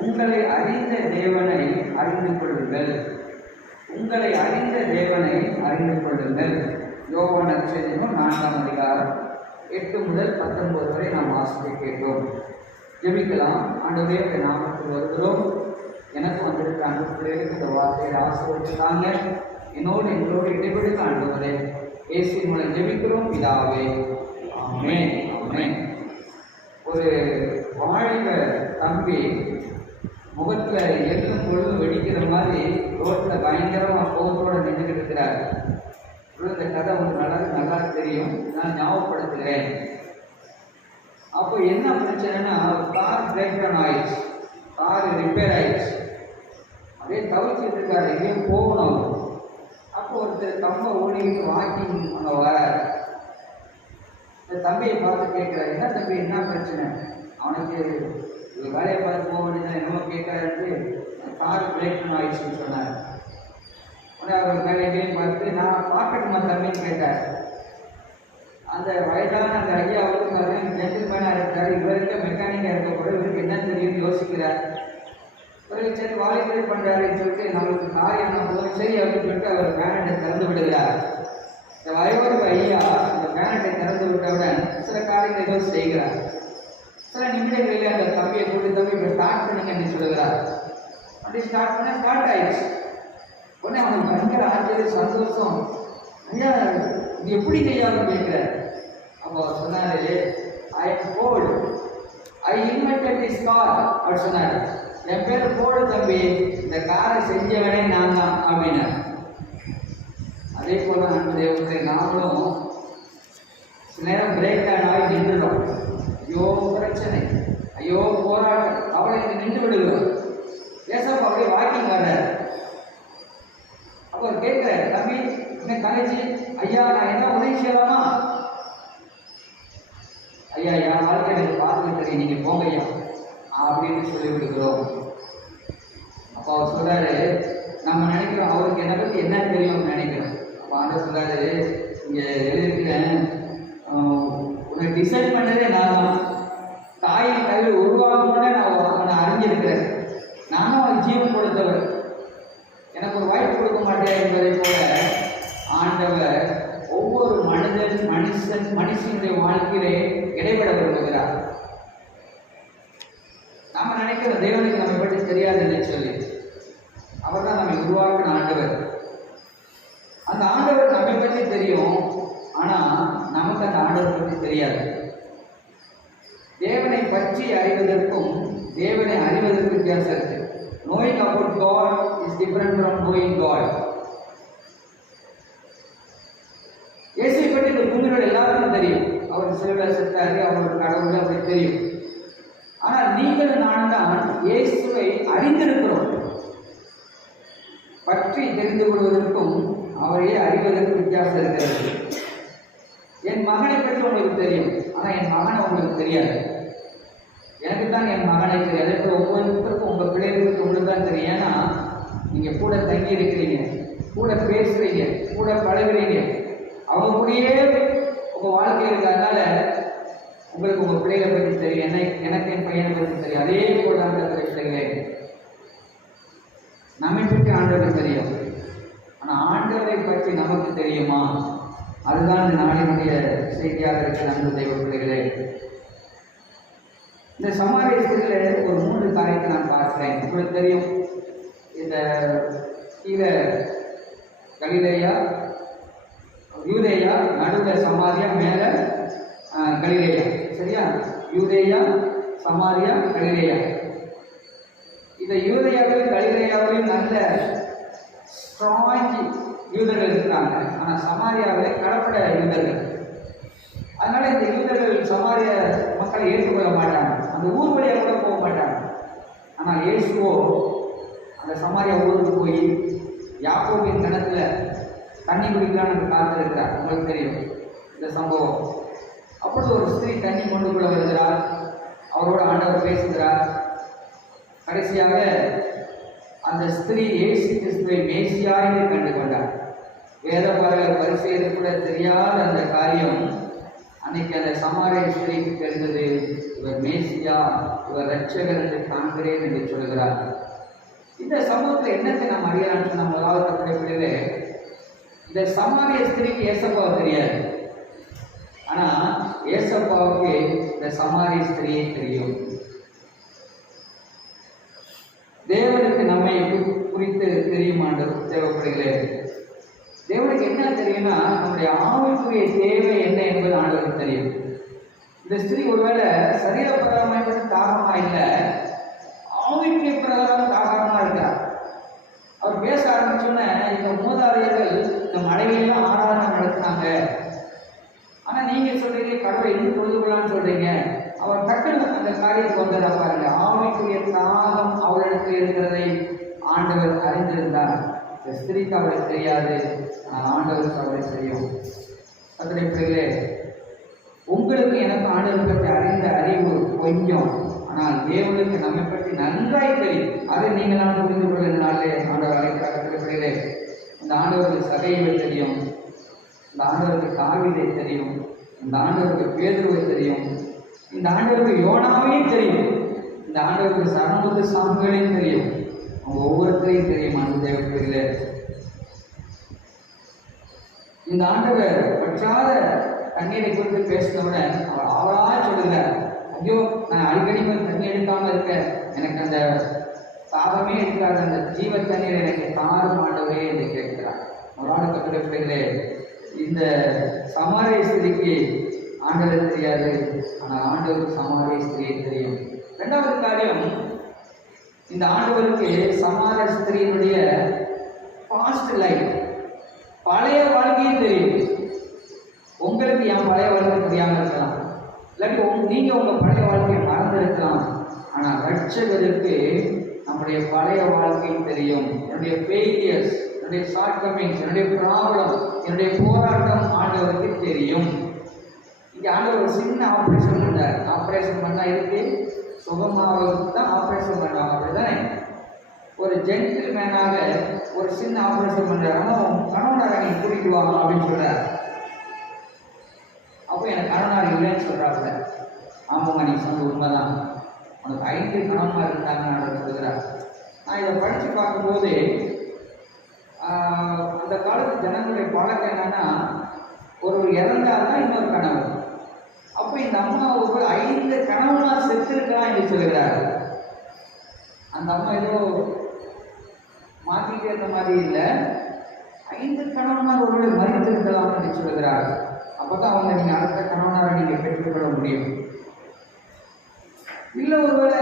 உங்களை அறிந்த தேவனை அறிந்து கொள்ளுங்கள். உங்களை அறிந்த தேவனை அறிந்து கொள்ளுங்கள். யோவான் நற்செய்தி 4ஆம் அதிகாரம் 8 முதல் 19 வரை நாம் வாசிக்க கேட்டோம். ஜெபிக்கலாம். ஆண்டவரே, உடைய நாமத்தில் வருகிறோம். எனக்கு வந்திருக்க அன்பு பிள்ளைகளுக்கு இந்த வார்த்தையை ஆசீர்வதித்தாங்க. எங்களோடு இடைபெடுத்த ஆண்டவரே, இயேசுவின் மூலம் ஜெபிக்கிறோம் பிதாவே. ஆமென். ஆமென். ஒரு வாலிப தம்பி முகத்துல எள்ளும் பொழுதும் வெடிக்கிற மாதிரி ரோட்ல பயங்கரமா கோபத்தோட நின்றுகிட்டு இருக்கிறார். இந்த கதை உங்களுக்கு நல்லா தெரியும், நான் ஞாபகப்படுத்துகிறேன். அப்போ என்ன பிரச்சனைனா, கார் பிரேக் டவுன் ஆயிடுச்சு, கார் ரிப்பேர் ஆயிடுச்சு. அப்படியே தவிச்சிட்டு இருக்காரு, எங்கேயும் போகணும். அப்போ ஒருத்தர் கம்ப ஓடிக்கிட்டு வாக்கிங் அங்கே வராரு. இந்த தம்பியை பார்த்து கேட்குறாரு, என்ன தம்பி, என்ன பிரச்சனை? அவனுக்கு வேலையை பார்த்து போக வேண்டியது என்னமோ கேட்குறாரு. கார் பிரேக் டவுன் ஆயிடுச்சுன்னு சொன்னார். உடனே அவர் வேலையிலையும் பார்த்து, நான் பார்க்கட்டுமா தம்பின்னு கேட்டார். அந்த வயதான அந்த ஐயா அவருக்கு ஜென்டில்மேனாக இருக்கார், இவருக்கு மெக்கானிக்காக இருக்க கூட இவருக்கு என்ன தெரியும்னு யோசிக்கிறார். பிறகு சரி வாலிபரை பண்ணுறாருன்னு சொல்லிட்டு நம்மளுக்கு காரியம் போது சரி அப்படின்னு சொல்லிட்டு அவர் பேனட்டை திறந்து விடுகிறார். இந்த வயோதிக ஐயா அந்த பேனட்டை திறந்து விட்டவுடன் சில காரியங்கள் ஏதோ செய்கிறார். சில நிமிடங்களிலே அந்த தம்பியை கூட்டி, தம்பி இப்போ ஸ்டார்ட் பண்ணுங்கன்னு சொல்லுகிறார். அப்படி ஸ்டார்ட் பண்ண ஸ்டார்ட் ஆயிடுச்சு. உடனே அவனுக்கு பயங்கர ஆச்சரிய சந்தோஷம். ஐயா இது எப்படி கையாலும் கேட்கிறார். அப்போ சொன்னாரு, I Ford, I invented this car அப்படி சொன்னாரு. என் பேர் ஃபோர்டு தம்பி, இந்த காரை செஞ்சவனே நான் தான் அப்படின்னாரு. அதே போல அன்பு தேவத்தை நாமளும் சில நேரம் பிரேக் டவுன் ஆகி நின்றுடும். ஐயோ பிரச்சனை, ஐயோ போராட்டம், அவளை நின்று விடுகிறோம். ஏசப்பா அப்படியே வாக்கிங் வர்றாரு. அப்போ கேட்கிறாரு, தம்பி என்ன கலைச்சி, ஐயா நான் என்ன உதவி செய்யலாமா? ஐயா என் வாழ்க்கை எனக்கு பார்த்துட்டு தெரியும், நீங்க போங்க ஐயா அப்படின்னு சொல்லி விடுகிறோம். அப்போ அவர் சொல்றாரு, நம்ம நினைக்கிறோம் அவருக்கு என்னை பற்றி என்ன தெரியும்னு நினைக்கிறோம். அப்போ அந்த சொல்றாரு, இங்க எழுதியிருக்கிறேன், உன்னை டிசைட் பண்ணதே நான் தான். தாயின் கல்வி உருவாக்கணும்னே நான் அவனை அறிஞ்சிருக்கிறேன். நானும் அவன் ஜீவன் கொடுத்தவர், எனக்கு ஒரு வாய்ப்பு கொடுக்க மாட்டேன் என்பதை போல ஆண்டவர் ஒவ்வொரு மனுஷனுடைய வாழ்க்கையிலே இடைபெற விரும்புகிறார். நாம நினைக்கிற தேவனுக்கு நம்மை பற்றி தெரியாதுன்னு சொல்லி, அவர் தான் நம்மை உருவாக்கின ஆண்டவர். அந்த ஆண்டவர் நம்மை பற்றி தெரியும், ஆனா நமக்கு அந்த ஆண்டவர் பற்றி தெரியாது. தேவனை பற்றி அறிவதற்கும் தேவனை அறிவதற்கு வித்தியாசம் இருக்கு. Knowing about God is different from knowing God. இயேசுவை பற்றி இந்த பூமியோட எல்லாருக்கும் தெரியும். அவர் சிலுவையில் செத்தாரு, அவர் கடவுள் அப்படி தெரியும். ஆனால் நீங்கள் நான் தான் இயேசுவை அறிந்திருக்கிறோம். பற்றி தெரிந்து கொள்வதற்கும் அவரையே அறிவதற்கு வித்தியாசம் இருக்கிறது. என் மகனை பற்றி உங்களுக்கு தெரியும், ஆனால் என் மகனை உங்களுக்கு தெரியாது. எனக்கு தான் என் மகனை தெரியாது. இப்போ ஒவ்வொருத்தருக்கும் உங்கள் பிள்ளைகளுக்கு உங்களுக்கு தான் தெரியும். ஏன்னா நீங்கள் கூட தங்கி இருக்கிறீங்க, கூட பேசுகிறீங்க, கூட பழகுறீங்க, அவங்க கூடயே உங்கள் வாழ்க்கை இருக்கிறதுனால உங்களுக்கு உங்கள் பிள்ளைகளை பற்றி தெரியும். எனக்கு என் பையனை பற்றி தெரியும். அதே போல ஆண்டவரை பிள்ளைகளே, நம்மை பற்றி ஆண்டவருக்கு தெரியும், ஆனால் ஆண்டவரை பற்றி நமக்கு தெரியுமா? அதுதான் இந்த நாளினுடைய செய்தியாக இருக்கிற அன்பு தெய்வ பிள்ளைகளே. இந்த சமாரிய ஸ்திரீல ஒரு 3 காரியத்தை நான் பார்க்கிறேன். உங்களுக்கு தெரியும், இந்த கீழே கலிலேயா, யூதேயா, நடுவில் சமாரியா, மேல கலிலேயா. சரியா? யூதேயா, சமாரியா, கலிலேயா. இந்த யூதேயாவிலும் கலிலேயாவிலும் நல்ல ஸ்ட்ராங் யூதர்கள் இருக்கிறாங்க, ஆனால் சமாரியாவில் கலப்பட யூதர்கள். அதனால இந்த யூதர்கள் சமாரிய மக்களை ஏற்றுக்கொள்ள மாட்டாங்க, அந்த ஊர் வழியாக கூட போக மாட்டாங்க. ஆனால் இயேசுவோ அந்த சமாரியா ஊருக்கு போய் யாக்கோபின் கிணத்துல தண்ணி குடிக்கலான்னு அந்த காலத்தில் இருக்கிறார். உங்களுக்கு தெரியும் இந்த சம்பவம். அப்பொழுது ஒரு ஸ்திரீ தண்ணி கொண்டு கொள்ள வருகிறார், அவரோட ஆண்டவர் பேசுகிறார். கடைசியாக அந்த ஸ்திரீ இயேசு கிறிஸ்துவை மேசியாயின்னு கண்டு கொண்டார். வேத பரிசெயலுக்கு கூட தெரியாத அந்த காரியம் அன்னைக்கு அந்த சமாரிய ஸ்திரீக்கு தெரிந்தது. இவர் மேசியா, இவர் ரட்சகர் என்று காண்கிறேன் என்று சொல்கிறார். இந்த சமூகத்தில் என்னத்தை நாம் அறியலாம்னு நம்ம முதலாவது கற்றுக்கிட்டே, இந்த சமாரிய ஸ்திரீக்கு ஏசப்பாவை தெரியாது, ஆனா ஏசப்பாவுக்கு இந்த சமாரிய ஸ்திரியை தெரியும். தேவனுக்கு நம்மை குறித்து தெரியுமாண்டு தேவைப்படுகிறே. தேவனுக்கு என்ன தெரியும்னா, நம்முடைய ஆவிக்குரிய தேவை என்ன என்பது ஆண்டவருக்கு தெரியும். இந்த ஸ்திரீ ஒருவேளை சரீரப்பிரகாரமாக தாகமா இல்லை, ஆவிக்குரிய பிரகாரம் தாகமா இருக்கிறார். அவர் பேச ஆரம்பிச்சோன்னே, இந்த மூதாதையர்கள் இந்த மலையிலாம் ஆராதனை நடத்தினாங்க, ஆனா நீங்க சொல்றீங்க கடவுளை இன்னும் பொழுது கொள்ளலாம்னு சொல்றீங்க. அவர் டக்குனு அந்த காரியத்துக்கு வந்ததா பாருங்க. ஆவிக்குரிய தாகம் அவரிடத்தில் இருக்கிறதை ஆண்டவர் அறிந்திருந்தார். இந்த ஸ்திரீக்கு அவருக்கு தெரியாது, ஆனால் ஆண்டவருக்கு அவருக்கு தெரியும். அதனை பிள்ளைகளே, உங்களுக்கு எனக்கு ஆண்டவர் பற்றி அறிந்த அறிவு கொஞ்சம், ஆனால் தேவனுக்கு நம்மை பற்றி நன்றாய் தெரியும். அதை நீங்கள் நான் புரிந்து கொள்வதனாலே ஆண்டவர் அழைக்கிறார். பிள்ளைகளே, இந்த ஆண்டவருக்கு சகையை தெரியும், இந்த ஆண்டவருக்கு தாவீதை தெரியும், இந்த ஆண்டவருக்கு பேதுருவை தெரியும், இந்த ஆண்டவருக்கு யோனாவையும் தெரியும், இந்த ஆண்டவருக்கு சரமுத்து சாமிகளையும் தெரியும். அவங்க ஒவ்வொருத்தரையும் தெரியும். அந்த தேவப்பிள்ளைகளே, இந்த ஆண்டவர் பற்றாத தண்ணீரை குறித்து பேசினவுடன் அவர் அவளா சொல்லுகிறார், ஐயோ நான் அடிக்கடி தண்ணி எடுக்காம இருக்க, எனக்கு அந்த தாகமே இருக்காது, அந்த ஜீவ தண்ணீர் எனக்கு தாரும் ஆண்டவரே என்று கேட்கிறார். அவரால் கற்றுடைய பிள்ளைகளே, இந்த சமாரிய ஸ்திரிக்கு ஆண்டவர் தெரியாது, ஆனால் ஆண்டவருக்கு சமாரிய ஸ்திரியை தெரியும். இரண்டாவது காரியம், இந்த ஆண்டவருக்கு சமாரிய ஸ்திரியினுடைய பாஸ்ட் லைஃப், பழைய வாழ்க்கையும் தெரியும். உங்களுக்கு என் பழைய வாழ்க்கை தெரியாமல் இருக்கலாம், இல்லாட்டி நீங்க உங்க பழைய வாழ்க்கையை மறந்து இருக்கலாம், ஆனால் ரட்சகருக்கு நம்முடைய பழைய வாழ்க்கை தெரியும். என்னுடைய ஃபெயிலியர்ஸ், என்னுடைய ஷார்ட் கமிங்ஸ், என்னுடைய ப்ராப்ளம், என்னுடைய போராட்டம் ஆண்டவருக்கு தெரியும். இங்கே ஆண்டவர் ஒரு சின்ன ஆப்ரேஷன் பண்ணார். ஆப்ரேஷன் பண்ணா இருக்கு சுகமாவதுக்கு தான் ஆப்ரேஷன் பண்ணுவாங்க, அப்படிதானே? ஒரு ஜென்டில் மேனாக ஒரு சின்ன ஆப்ரேஷன் பண்றாரு. ஆனால் கணவனாரை நீ கூட்டிட்டு வாங்க அப்படின்னு சொல்றாரு. அப்போ எனக்கு கணவனார் இல்லைன்னு சொல்றாப்புல. ஆமாங்க, நீ சொன்ன உண்மைதான், உனக்கு 5 கணவன்மார் இருந்தாங்கன்னு சொல்கிறார். நான் இதை படித்து பார்க்கும்போது அந்த காலத்து ஜனங்களுடைய பழக்கம் என்னன்னா, ஒரு இறந்தால்தான் இன்னொரு கணவன். அப்போ இந்த அம்மாவுக்கு 5 கணவனார் செத்துருக்கலாம் என்று சொல்கிறார். அந்த அம்மா ஏதோ மாற்றிட்டே இருந்த மாதிரி இல்லை, 5 கணவனார் ஒருவரை மறித்திருக்கலாம் என்று சொல்கிறார். அப்போதான் அவங்க நீங்க அடுத்த கணவனாரை நீங்க பெற்றுக்கொள்ள முடியும். இல்லை ஒருவேளை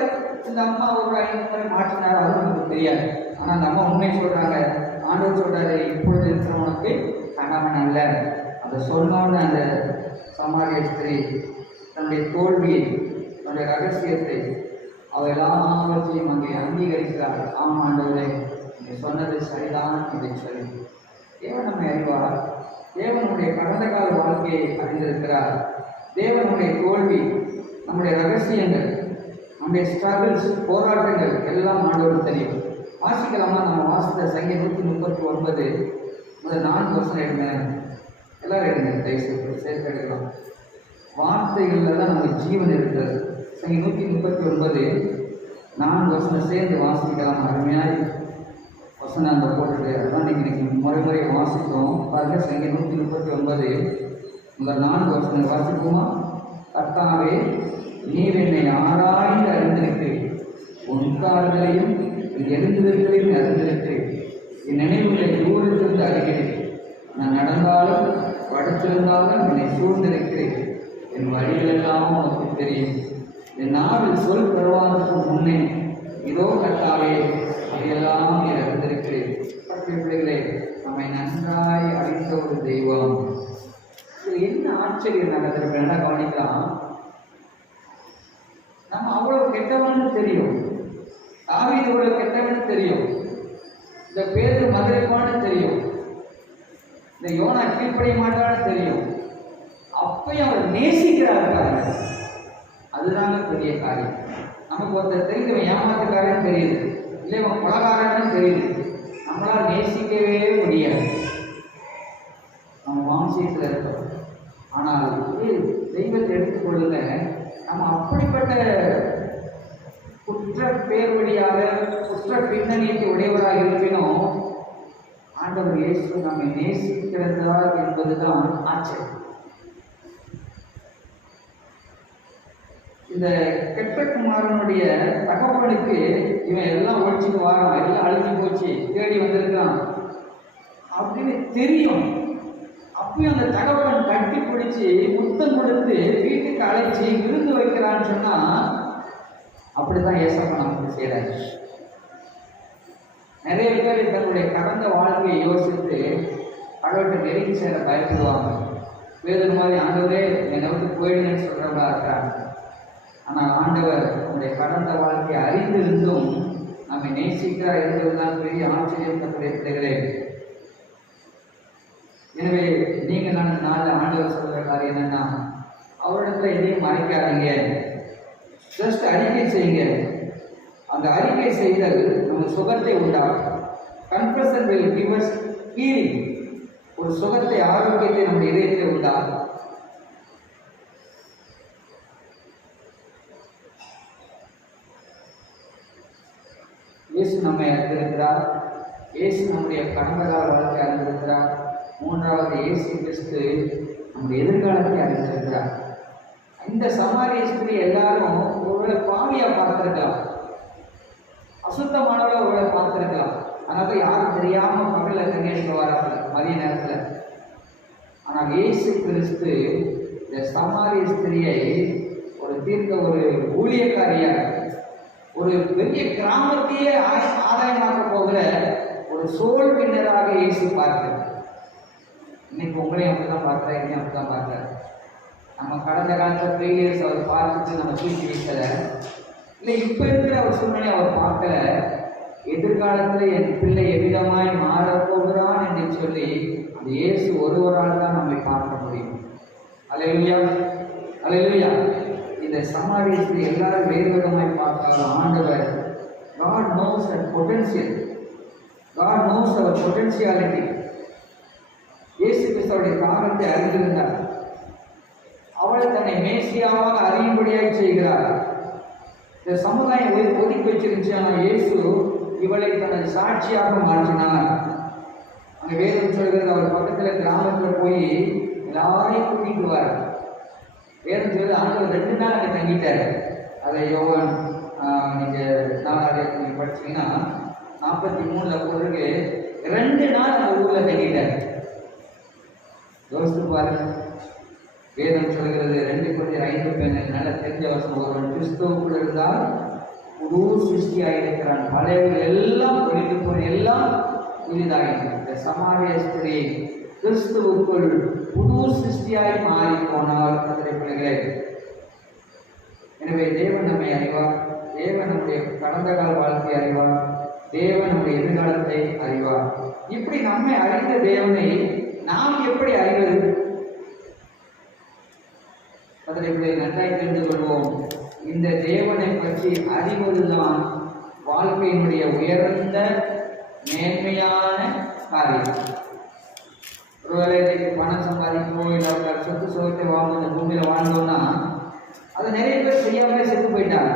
இந்த அம்மா ஒரு 5 முறை மாற்றினார், அது நமக்கு தெரியாது. ஆனால் அந்த அம்மா உண்மை சொல்றாங்க. ஆண்டவர் சொல்றாரு, இப்பொழுது இருக்கிறவனுக்கு கணவன் அல்ல. அதை சொன்னோன்னு அந்த சமாரிய ஸ்திரீ தன்னுடைய தோல்வியை, தன்னுடைய ரகசியத்தை அவள் எல்லாவற்றையும் அங்கே அங்கீகரிக்கிறார். ஆம் ஆண்டவரே, நீங்கள் சொன்னது சரிதான் என்று சொல்லி. தேவன் நம்மை அறிவார். தேவனுடைய கடந்த கால வாழ்க்கையை அறிந்திருக்கிறார். தேவனுடைய தோல்வி, நம்முடைய ரகசியங்கள், நம்முடைய ஸ்ட்ரகிள்ஸ், போராட்டங்கள் எல்லாம் ஆண்டவர் தெரியும். வாசிக்கலாமா? நம்ம வாசித்த சங்கீதம் 139 முதல் 4 வருஷம் எடுங்க. எல்லாரும் எடுங்க, தயவுசெய்து சேர்த்து எடுக்கலாம். வார்த்தைகளில் தான் நம்ம ஜீவன் இருக்கிறது. சங்கீதம் 139 4 வருஷம் சேர்ந்து வாசிக்கலாம். அருமையாக வசனம் அந்த போட்டுட்டு அதான் இன்னைக்கு முறை வாசித்தோம் பாருங்க. சங்கீதம் 139 முதல் 4 வருஷம் வாசிப்போமா? கர்த்தாவே, நீர் என்னை ஆராய்ந்து அறிந்திருக்கிறேன், உன் கால்களையும் எழுந்திருக்கிறேன் அறிந்திருக்கிறேன், என் நினைவுகளை தூரத்திலிருந்து அறிகிறேன். நான் நடந்தாலும் படுத்திருந்தாலும் என்னை சூழ்ந்திருக்கிறேன், என் வழிகளெல்லாம் உனக்கு தெரியும். என் நாவில் சொல் பெறுவதற்கு முன்னே இதோ கர்த்தாவே, அதையெல்லாம் நீர் அறிந்திருக்கிறேன். பிள்ளைகளே, நம்மை நன்றாய் அறிந்த ஒரு தெய்வம். இது என்ன ஆச்சரியம் நடந்திருக்கு என்ன கவனிக்கலாம். நம்ம அவ்வளவு கெட்டவன்னு தெரியும், தாவீது இவ்வளவு கெட்டவன்னு தெரியும், இந்த பேரு மதுரைப்பான்னு தெரியும், இந்த யோனா கீழ்ப்படிய மாட்டான்னு தெரியும். அப்பயும் அவர் நேசிக்கிறார். அதுதாங்க பெரிய காரியம். நமக்கு ஒருத்தர் தெரிஞ்சவன் ஏமாத்துக்காரன்னு தெரியுது, இல்லை இவன் கொலகாரன்னு தெரியுது, நம்மளால் நேசிக்கவே முடியாது. நம்ம மாம்சத்தில் இருக்கிறோம். ஆனால் தெய்வத்தை எடுத்துக்கொள்ளுங்க, நம்ம அப்படிப்பட்ட குற்ற பேர் வழியாக குற்ற பின்னணியத்தை உடையவராக இருப்பினும் ஆண்டவர் இயேசு நம்மை நேசிக்கிறதா என்பதுதான் ஆச்சரியம். இந்த கெட்ட குமாரனுடைய தகவலுக்கு இவன் எல்லாம் ஒழிச்சுட்டு வாரான், எல்லாம் அழிஞ்சு போச்சு, தேடி வந்திருக்கான் அப்படின்னு தெரியும். அப்பயும் அந்த தகவல் கட்டி பிடிச்சி முத்தம் கொடுத்து வீட்டுக்கு அழைச்சி விருந்து வைக்கிறான்னு சொன்னா அப்படித்தான் ஏசப்பா நமக்கு செய்யறாரு. நிறைய பேர் தன்னுடைய கடந்த வாழ்க்கையை யோசித்து கடவுள்கிட்ட நெருங்கி சேர பயப்படுவாங்க. வேறு மாதிரி ஆண்டவரே என்னை விட்டு போயிடுன்னு சொல்றவங்களா இருக்கிறாங்க. ஆனால் ஆண்டவர் நம்முடைய கடந்த வாழ்க்கையை அறிந்திருந்தும் நம்மை நேசிக்கிறார் என்பதுதான் பெரிய ஆச்சரியம் தப்புடைய. எனவே நீங்க நாலு ஆண்டவர் சொல்ற காரியம் என்னன்னா, அவரிடத்துல எதையும் மறைக்காதீங்க, ஜஸ்ட் அறிக்கை செய்யுங்க. அந்த அறிக்கை செய்தல் நம்ம சுகத்தை உண்டாகும். Confession will give us healing. ஒரு சுகத்தை, ஆரோக்கியத்தை நம்ம இதயத்தில் உண்டாகும். இயேசு நம்மை அறிந்திருக்கிறார். இயேசு நம்முடைய கடந்த கால வாழ்க்கை அறிந்திருக்கிறார். மூன்றாவது, இயேசு கிறிஸ்து நம்முடைய எதிர்காலத்தை அறிந்திருக்கிறார். இந்த சமாரிய ஸ்திரீ எல்லாரும் ஒருவேளை பாவியா பார்த்திருக்கலாம், அசுத்தமானவளை ஒருவேளை பார்த்திருக்கலாம். அதனால யாரும் தெரியாம பகல்ல தண்ணி அடிக்க வராங்க மதிய நேரத்துல. ஆனால் இயேசு கிறிஸ்து இந்த சமாரிய ஸ்திரியை ஒரு ஊழியக்காரியாக, ஒரு பெரிய கிராமத்தையே ஆதாயமாக்க போகிற ஒரு சோல் வின்னராக இயேசு பார்க்கிறார். இன்னைக்கு உங்களையும் அப்படிதான் பார்க்கிறார், என்னையும் அப்படிதான் பார்க்கிறார். நம்ம கடந்த காலத்தில் ஃபெயிலியர்ஸ் அவர் பார்த்துட்டு நம்ம தூக்கி வைக்கல, இல்லை இப்போ இருக்கிற ஒரு சூழ்நிலை அவர் பார்க்கல. எதிர்காலத்தில் என் பிள்ளை எவ்விதமாய் மாறப்போகிறான் என்று சொல்லி அந்த இயேசு ஒருவரால் தான் நம்மை பார்க்க முடியும். அல்லேலூயா, அல்லேலூயா. இந்த சமாரியத்தை எல்லாரும் வேறு விதமாய் பார்த்தாலும் ஆண்டவர், God knows our potential. God knows our potentiality. இயேசு கிறிஸ்துவுடைய காரணத்தை அறிந்திருந்தார். அவளை தன்னை மேசியாவாக அறியும்படியாக செய்கிறார். இந்த சமுதாயம் ஒதுக்கி வச்சிருந்துச்சு, ஆனால் இயேசு இவளை தனது சாட்சியாக மாற்றினார். அந்த வேதம் சொல்கிறது, அவர் பக்கத்தில் கிராமத்தில் போய் எல்லாரையும் கூட்டிட்டு வர. வேதம் சொல்கிறது, ஆண்டவர் 2 நாள் அங்கே தங்கிட்டார். அதை யோவான் நீங்கள் 4 படிச்சீங்கன்னா 43 பிறகு 2 நாள் அந்த ஊரில் தங்கிட்டார். யோசித்து பாருங்க. வேதம் சொல்கிறது 2 நல்ல தெரிஞ்ச வசனம், ஒருவன் கிறிஸ்துவுக்குள் இருந்தால் புது சிருஷ்டியாக இருக்கிறான், பழையவர்கள் எல்லாம் ஒழித்து போன எல்லாம் புதிதாகின்றன. இந்த சமாரிய ஸ்திரீ கிறிஸ்துவுக்குள் புது சிருஷ்டியாய் மாறி போனால் பிள்ளைகளே. எனவே தேவன் நம்மை அறிவார், தேவன் நம்முடைய கடந்த கால வாழ்க்கை அறிவார், தேவன் நம்முடைய எதிர்காலத்தை அறிவார். இப்படி நம்மை அறிந்த தேவனை நாம் எப்படி அறிவது? அதில் நன்றாய் தெரிந்து கொள்வோம். இந்த தேவனை பற்றி அறிவதுதான் வாழ்க்கையினுடைய உயர்ந்த மேன்மையான காரியம். ஒருவேளை பணம் சம்பாதிக்கணும், இல்லை சொத்து சுகத்தை வாங்க இந்த பூமியில் வாழ்ந்தோம்னா அதை நிறைய பேர் செய்யாமலே செத்து போயிட்டாங்க.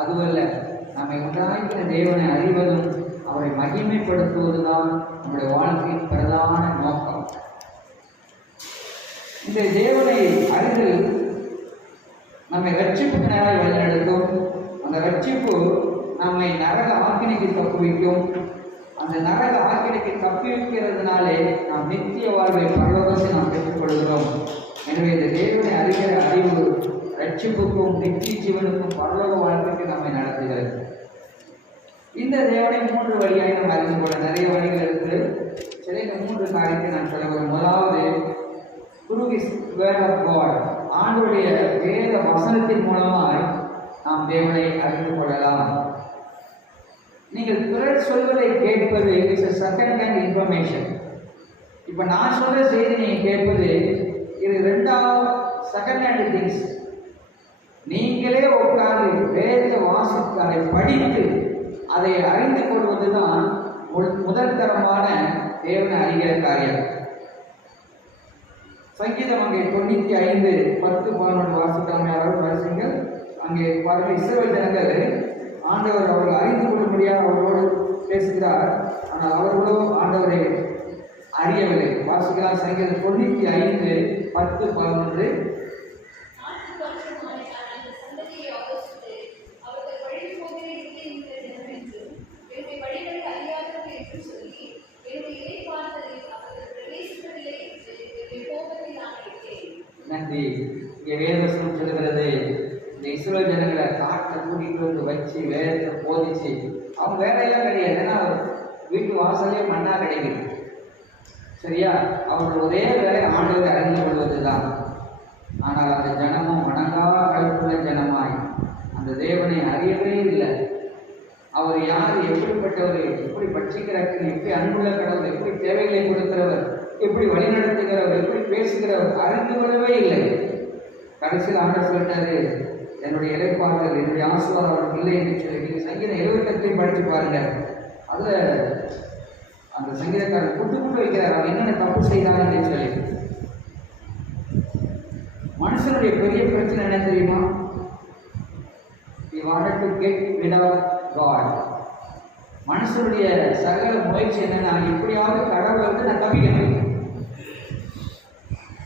அதுவல்ல, நம்மை உண்டாக்கிற தேவனை அறிவதும் அவரை மகிமைப்படுத்துவதுதான் நம்முடைய வாழ்க்கையின் பிரதான நோக்கம். இந்த தேவனை அறிதல் நம்மை ரட்சிப்புக்கு நேராக வழிநடத்தும். அந்த ரட்சிப்பு நம்மை நரக ஆக்கினைக்கு தப்புவிக்கும். அந்த நரக ஆக்கினைக்கு தப்புவிக்கிறதுனாலே நாம் நித்திய வாழ்வை பரலோகத்தை நாம் பெற்றுக்கொள்கிறோம். எனவே இந்த தேவனை அறிகிற அறிவு ரட்சிப்புக்கும் நித்திய ஜீவனுக்கும் பரலோக வாழ்க்கைக்கு நம்மை நடத்துகிறது. இந்த தேவனை 3 வழியாக நம்ம அறிந்து கொள்ள நிறைய வழிகள் இருக்குது. சரி, இந்த 3 காரியத்தை நான் சொல்ல வரும். முதலாவது, through his word of God, ஆண்டவருடைய வேத வசனத்தின் மூலமாய் நாம் தேவனை அறிந்து கொள்ளலாம். நீங்கள் பிறர் சொல்வதை கேட்பது it's a second hand information. இப்போ நான் சொல்ற செய்தி நீங்க கேட்பது இது 2வது செகண்ட் ஹேண்ட் திங்ஸ். நீங்களே உட்கார்ந்து வேத வாசித்து அதை படித்து அதை அறிந்து கொள்வதுதான் முதல் தரமான தேவனை அறிகிற காரியம். சங்கீதம் அங்கே 95:10-11 வாசிக்காம யாராவது வாசிங்கள். அங்கே பாருங்கள், இஸ்ரவேல் ஜனங்கள் ஆண்டவர் அவர்கள் அறிந்து கொள்ளும்படியாக அவர்களோடு பேசுகிறார். ஆனால் அவர்களோ ஆண்டவரை அறியவில்லை. வாசிக்கலாம் சங்கீதம் 95:10-11. நன்றி. இங்கே வேதவசனம் சொல்லுகிறது, இந்த இஸ்ரவேல் ஜனங்களை காட்டை கூட்டிகிட்டு வந்து வச்சு வேதத்தை போதிச்சு, அவங்க வேலையெல்லாம் கிடையாது. ஏன்னா வீட்டு வாசலே மண்ணா கிடைக்குது. சரியா? அவர்கள் ஒரே வேலை ஆண்டவரை அறிந்து கொள்வது தான். ஆனால் அந்த ஜனமும் வணங்கா கழுப்புள்ள ஜனமாய் அந்த தேவனை அறியவே இல்லை. அவர் யார், எப்படிப்பட்டவர், எப்படி பட்சிக்கிறவர், எப்படி அன்புள்ள கடவுள், எப்படி தேவைகளை கொடுக்கிறவர், எப்படி வழிநடத்துகிறவர், எப்படி பேசுகிறவர் அறிந்து கொள்ளவே இல்லை. கடைசியில் ஆண்டவர் சொல்லிட்டாரு, என்னுடைய இலைப்பாளர், என்னுடைய ஆசீர்வாதம் அவருக்கு இல்லை என்று சொல்லி. நீங்கள் சங்கீதம் 78 படித்து பாருங்க. அதில் அந்த சங்கீதக்காரர் புட்டு வைக்கிறார், அவன் என்னென்ன தப்பு செய்தான் என்று சொல்லி. மனுஷனுடைய பெரிய பிரச்சனை என்ன தெரியுமா? He wanted to get rid of God. மனுஷனுடைய சகல முயற்சி என்னன்னா, எப்படியாவது கடவுளை வந்து நான் தப்பிக்கணும்.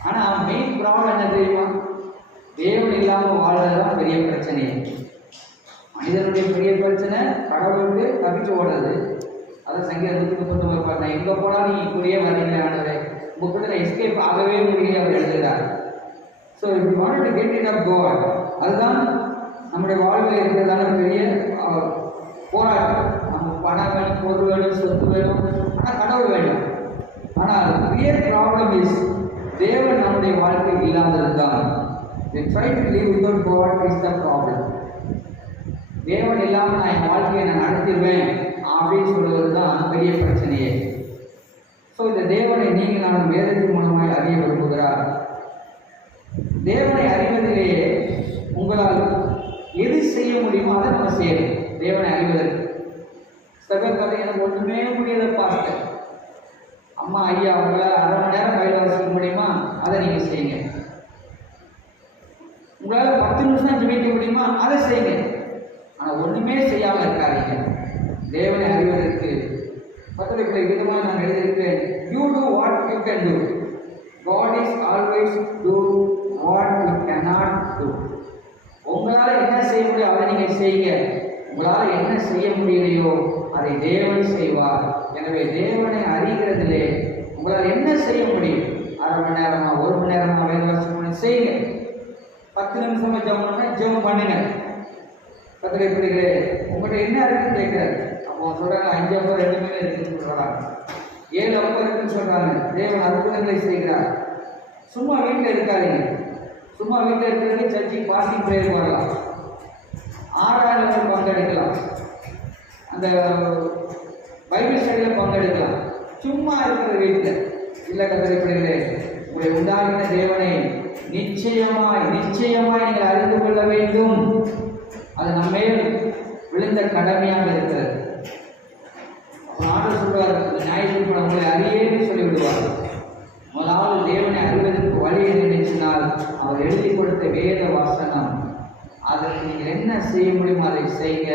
ஆனா மெயின் ப்ராப்ளம் என்ன தெரியுமா? தேவன் இல்லாமல் வாழ்றதுதான் பெரிய பிரச்சனை. மனிதனுடைய பெரிய பிரச்சனை கடவுளுக்கு தப்பிச்சு ஓடுறது. அதான் சங்கீதம் 139 பார்த்தேன். எங்கே போனாலும் நீ இப்படியே வரீங்களே ஆனவரே, உங்ககிட்ட எஸ்கேப் ஆகவே முடியல அவர் எழுதுகிறார். ஸோ இப்படி want to get rid of God. அதுதான் நம்முடைய வாழ்வில் இருக்கிறதான பெரிய போராட்டம். நம்ம பணம் வேணும், பொருள் வேணும், சொத்து வேணும், ஆனால் கடவுள் வேணும். ஆனால் ரியல் ப்ராப்ளம் இஸ் தேவன் நம்முடைய வாழ்க்கை இல்லாதது தான். They try to live without God is the problem. தேவன் இல்லாமல் நான் என் வாழ்க்கையை நான் நடத்திடுவேன் அப்படின்னு சொல்வது தான் பெரிய பிரச்சனையே. ஸோ இந்த தேவனை நீங்கள் நான் வேதத்தின் மூலமாய் அறிய விரும்புகிறார். தேவனை அறிவதிலேயே உங்களால் எது செய்ய முடியுமோ அதை நம்ம செய்யணும். தேவனை அறிவதற்கு சகோதரரை எனக்கு ஒன்றுமே முடியாத பாஸ்டர், அம்மா ஐயா அவங்களால் 1/2 மணி நேரம் பைபிள் வாசிக்க முடியுமா? அதை நீங்கள் செய்யுங்க. உங்களால் 10 நிமிஷம் ஜெபிக்க முடியுமா? அதை செய்யுங்க. ஆனால் ஒன்றுமே செய்யாமல் இருக்காதீங்க. தேவனை அறிவதற்கு பத்திரிகை விதமாக நான் எழுதியிருக்கேன். You do what you can do. God is always do what you cannot do. உங்களால் என்ன செய்ய முடியும் அதை நீங்கள் செய்யுங்க. உங்களால் என்ன செய்ய முடியலையோ அதை தேவன் செய்வார். எனவே தேவனை அறிகிறதிலே உங்களால் என்ன செய்ய முடியும்? 1/2 மணி நேரமா, 1 மணி நேரமா வேலை செய்யுங்க. 10 நிமிஷமா ஜெபம் பண்ணுங்க. பத்திரிகை பிடிக்கிற உங்கள்கிட்ட என்ன இருக்குன்னு கேட்குறாரு. அப்போ சொல்கிறாங்க 5 அப்போ 2 மீன் இருக்குன்னு சொல்கிறாங்க, 7 அப்போ இருக்குன்னு சொல்கிறாங்க. தேவன் அற்புதங்களை செய்கிறார். சும்மா வீட்டில் இருக்காதீங்க. சும்மா வீட்டில் இருக்கிறது சர்ச்சைக்கு பாசிங் ப்ரேயர் வரலாம், ஆராதனையில் பங்கெடுக்கலாம், அந்த பைபிள் ஸ்டடியில் பங்கெடுக்கலாம். சும்மா இருக்கிற வீட்டில் இல்லை. கத்திரிப்படுகிறே உங்களை உண்டாகின தேவனை நிச்சயமாய் நீங்கள் அறிந்து கொள்ள வேண்டும். அது நம்மேல் விழுந்த கடமையாக இருக்கிறது. அப்போ ஆண்டவர் சொல்வார், ஞாயிற்றுக்கிழமை உங்களை அறியேன்னு சொல்லிவிடுவார். முதலாவது தேவனை அறிவதற்கு வழி நினைச்சினால் அவர் எழுதி கொடுத்த வேத வாசனம், அதற்கு நீங்கள் என்ன செய்ய முடியுமோ அதை செய்ய.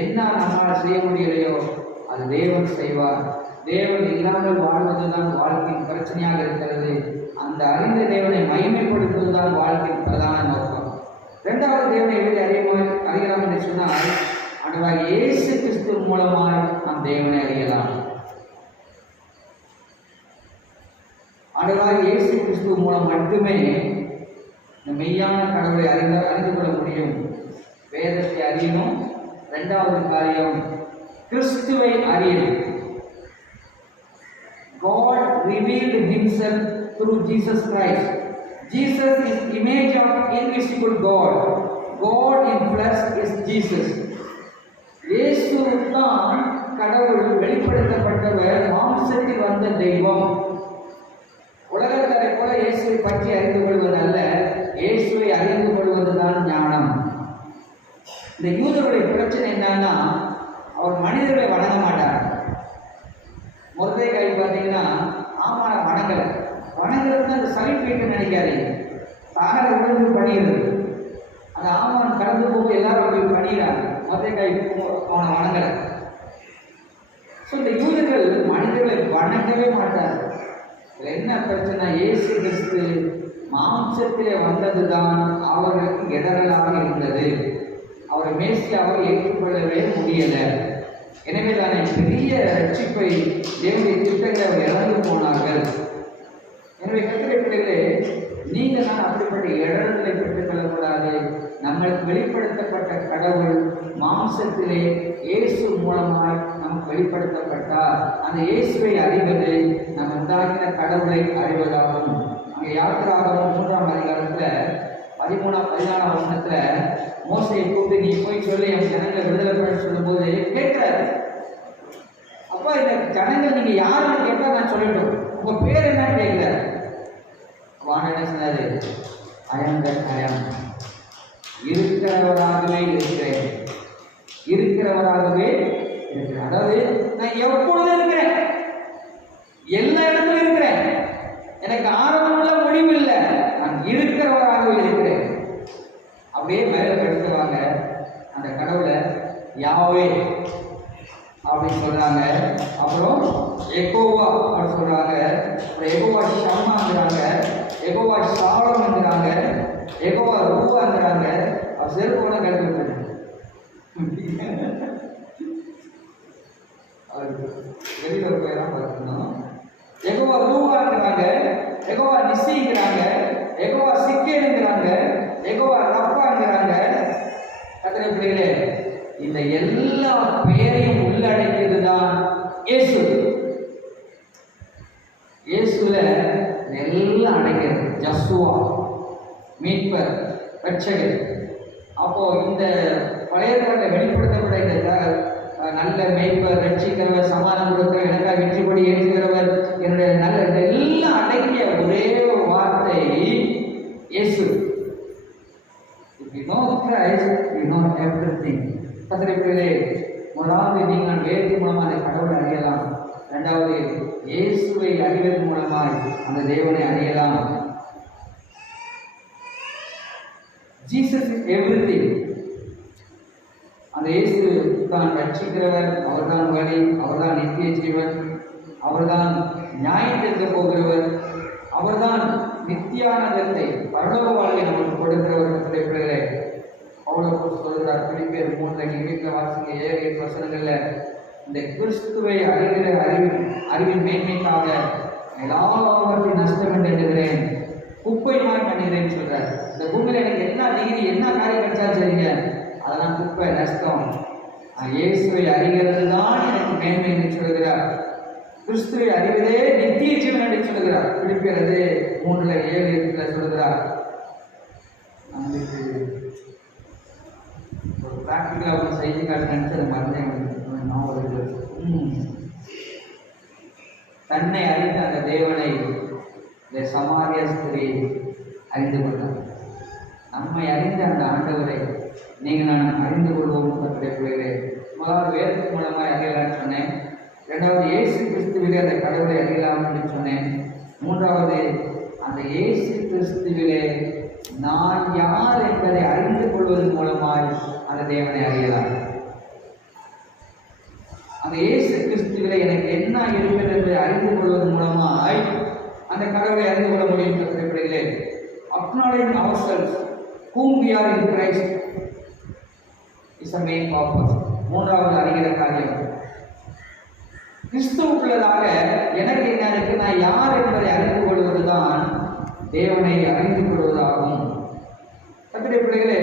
என்ன நம்மால் செய்ய முடியலையோ அது தேவன் செய்வார். தேவன் இல்லாமல் வாழ்வதுதான் வாழ்க்கையின் பிரச்சனையாக இருக்கிறது. அந்த அறிந்த தேவனை மகிமைப்படுத்துவதுதான் வாழ்க்கையின் பிரதான நோக்கம். 2வது தேவனை எழுதி அறியலாம் என்று சொன்னால், ஆண்டவராகிய இயேசு கிறிஸ்து மூலமாய் நாம் தேவனை அறியலாம். ஆண்டவராகிய இயேசு கிறிஸ்து மூலம் மட்டுமே இந்த மெய்யான கடவுளை அறிந்து கொள்ள முடியும். வேதத்தை அறியணும். 2வது காரியம் கிறிஸ்துவை அறியணும். God revealed himself through Jesus Christ. Jesus is image of invisible God. God in flesh is Jesus. இயேசு தான் கடவுள் வெளிப்படுத்தப்பட்டவர், மாம்சத்தில் வந்த தெய்வம். உலகத்தரை போல இயேசுவை பற்றி அறிந்து கொள்வதல்ல, இயேசுவை அறிந்து கொள்வதுதான் ஞானம். இந்த யூதருடைய பிரச்சனை என்னன்னா, அவர் மனிதர்களை வணங்க மாட்டார். மொர்தெகாய் பார்த்தீங்கன்னா ஆமான வணங்குறது அந்த சலிப்பீட்டு நினைக்காதீங்க. தார உணர்வு பண்ணிடுறது. அந்த ஆமான் கடந்து போக எல்லாரும் அப்படி பண்ணிடுறாங்க, மொத்தக்காய் அவனை வணங்கல. ஸோ இந்த யூதர்கள் மனிதர்களை வணங்கவே மாட்டார். என்ன பிரச்சனை? இயேசு கிறிஸ்து மாம்சத்திலே வந்ததுதான் அவர்களுக்கு இடரலாக இருந்தது. அவரை மேசியாவை ஏற்றுக்கொள்ளவே முடியல. எனவே தானே பெரிய ரட்சிப்பை தேவனுடைய திட்டங்களை அவர் இழந்து போனார்கள். எனவே கர்த்தருடைய பிள்ளைகளே, நீங்க நான் அப்படிப்பட்ட இடர்களை பெற்றுக்கொள்ளக்கூடாது. நம்மளுக்கு வெளிப்படுத்தப்பட்ட கடவுள் மாம்சத்திலே இயேசு மூலமாய் நமக்கு வெளிப்படுத்தப்பட்டார். அந்த இயேசுவை அறிவது நம்ம உண்டாக்கின கடவுளை அறிவதாகும். அங்கே யாத்திராகமம் 3ஆம் அதிகாரத்துல 14ஆம் வசனத்துல மோசையை கூப்பிட்டு நீ போய் சொல்லி என் ஜனங்களை விடுதலை பண்ண சொல்லும் போது கேட்கிறாரு, அப்பா இந்த ஜனங்கள் நீங்க யாருன்னு கேட்டா நான் சொல்லட்டும், உங்க பேர் என்னன்னு கேட்கிறாரு. வான என்ன சொன்னாரு? அயம் இருக்கிறவராகவே இருக்கிறேன், இருக்கிறவராகவே இருக்கிறேன். அதாவது நான் எப்பொழுதும் இருக்கிறேன், எல்லா இடத்துலையும் இருக்கிறேன், எனக்கு ஆரம்பம் இல்லை முடிவு இல்லை, நான் இருக்கிறவராகவே இருக்கிறேன். அப்படியே மேல படுத்துவாங்க. அந்த கடவுளை யாவே அப்படின்னு சொல்றாங்க, அப்புறம் எகோவா அப்படின்னு சொல்றாங்க, அப்புறம் எகோவா ஷம்மாங்கிறாங்க, எகோவா சாலம்ங்கிறாங்க, எகோவா ரூபாங்கிறாங்க. அவர் செருப்போட கருத்து வெளியில போயெல்லாம் பார்க்கணும். எகோவா ரூபாங்கிறாங்க, எகோவா நிசிங்கிறாங்க, எகோவா சிக்கேனுங்கிறாங்க, எகோவா ரப்பாங்கிறாங்க. கர்த்தருடைய பிள்ளைகளே, இந்த எல்லா பெயரையும் உள்ளடக்கியது தான் இயேசு. இயேசுல எல்லாம் அடங்கிறது. ஜசுவா மீட்பர், ரட்சகர். அப்போ இந்த பழைய ஏற்பாட்டில் வெளிப்படுத்தப்பட்ட இந்த நல்ல மேய்ப்பர், ரட்சிக்கிறவர், சமாதானம் கொடுக்கிறவர், எனக்காக வெற்றி கொடி ஏற்றுகிறவர், என்னுடைய நல்ல எல்லாம் அடங்கிய ஒரே வார்த்தை இயேசு. If you know Christ, you know everything. கர்த்தருக்குள்ளே முதலாவது நீங்கள் வேதத்தின் மூலமாக அந்த கடவுளை அறியலாம். இரண்டாவது இயேசுவை அறிவதன் மூலமாய் அந்த தேவனை அறியலாம். Jesus is everything. அந்த இயேசு தான் ரட்சிக்கிறவர், அவர்தான் வழி, அவர்தான் நித்திய ஜீவன், அவர்தான் நியாயம் தீர்க்க போகிறவர், அவர்தான் நித்தியானந்தத்தை பரலோக வாழ்வை நமக்கு கொடுக்கிறவர். அவ்வளவு சொல்கிறார் பிலிப்பியர் 3 வீட்டில் வாசிங்க 7-8 வசனங்கள்ல இந்த கிறிஸ்துவை அறிகிற அறிவின் மேன்மைக்காக எல்லாவற்றையும் நஷ்டம் என்று எண்ணுகிறேன், குப்பையுமாய் பண்ணுகிறேன்னு சொல்றார். இந்த பூமியில எனக்கு என்ன டிகிரி என்ன காரியம் கிடைச்சா சரிங்க, அதெல்லாம் குப்பை நஷ்டம். இயேசுவை அறிகிறது தான் எனக்கு மேன்மை என்று சொல்கிறார். கிறிஸ்துவை அறிவதே நித்திய ஜீவன் என்று சொல்கிறார். பிலிப்பியர் 3:7-8 சொல்கிறார். ஒரு பிராக்டிக்கலாக ஒரு செய்தி காட்டுறேன்னு அது மறந்தேன். தன்னை அறிந்த அந்த தேவனை இந்த சமாரிய ஸ்திரீ அறிந்து கொண்டார். நம்மை அறிந்த அந்த ஆண்டவரை நீங்கள் நான் அறிந்து கொள்வோம். முதலாவது வேதத்தின் மூலமாக அறியலாம்னு சொன்னேன். இரண்டாவது இயேசு கிறிஸ்துவிலே அந்த கடவுளை அறியலாம் என்று சொன்னேன். மூன்றாவது அந்த இயேசு கிறிஸ்துவிலே நான் யார் என்பதை அறிந்து கொள்வதன் மூலமாய் அந்த தேவனை அறியலாம். அந்த இயேசு கிறிஸ்துவிலே எனக்கு என்ன இருப்பது என்பதை அறிந்து கொள்வதன் மூலமாய் அந்த கடவுளை அறிந்து கொள்ள முடியும். குறிப்பிடுகிறே acknowledging ourselves whom we are in Christ is the main purpose. மூன்றாவது அறிகிற காரியம் கிறிஸ்துவுக்குள்ளதாக எனக்கு என்ன இருக்கு, நான் யார் என்பதை அறிந்து கொள்வதுதான் தேவனை அறிந்து கொள்வதாகும். கர்த்தருடைய பிள்ளைகளே,